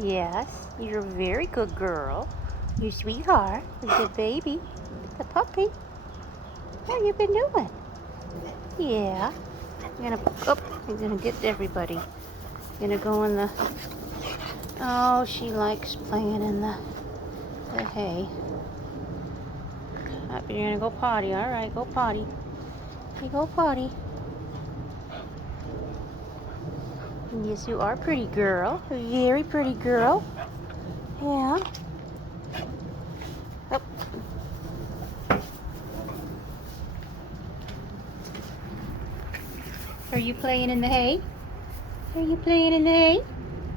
Yes, you're a very good girl. You sweetheart. You good baby. The puppy. What you been doing? Yeah. I'm gonna get everybody. Gonna go in the. Oh, she likes playing in the hay. Oh, you're gonna go potty. All right, go potty. You go potty. Yes, you are a pretty girl. A very pretty girl. Yeah. Oh. Are you playing in the hay? Are you playing in the hay,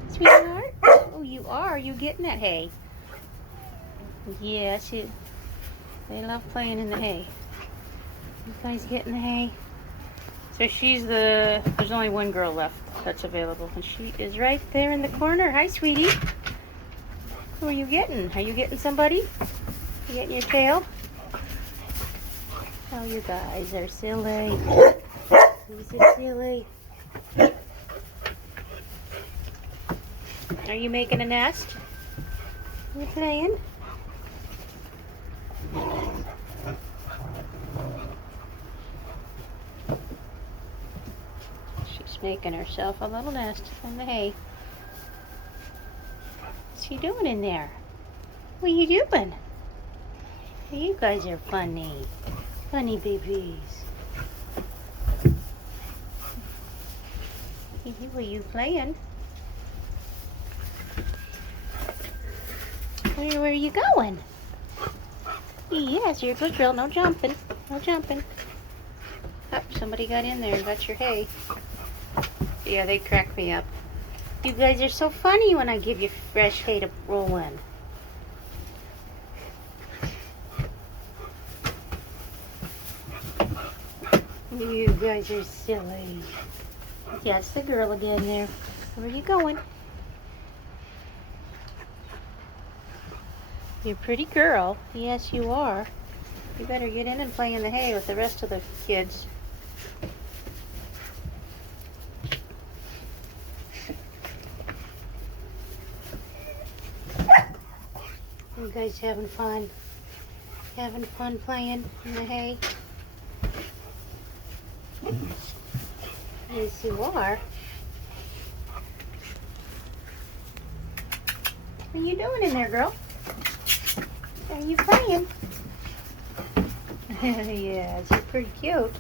sweetheart? Oh, you are. You getting that hay? Yes, they love playing in the hay. You guys getting the hay? So there's only one girl left that's available, and she is right there in the corner. Hi, sweetie. Who are you getting? Are you getting somebody? You getting your tail? Oh, you guys are silly. These are silly. Are you making a nest? You playing? She's making herself a little nest in the hay. What's she doing in there? What are you doing? You guys are funny. Funny babies. Were you playing? Where are you going? Yes, you're a good girl. No jumping. No jumping. Oh, somebody got in there and got your hay. Yeah, they crack me up. You guys are so funny when I give you fresh hay to roll in. You guys are silly. Yes, the girl again there. Where are you going? You're a pretty girl. Yes, you are. You better get in and play in the hay with the rest of the kids. You guys having fun? Having fun playing in the hay? Yes, you are. What are you doing in there, girl? Are you playing? Yes, you're pretty cute.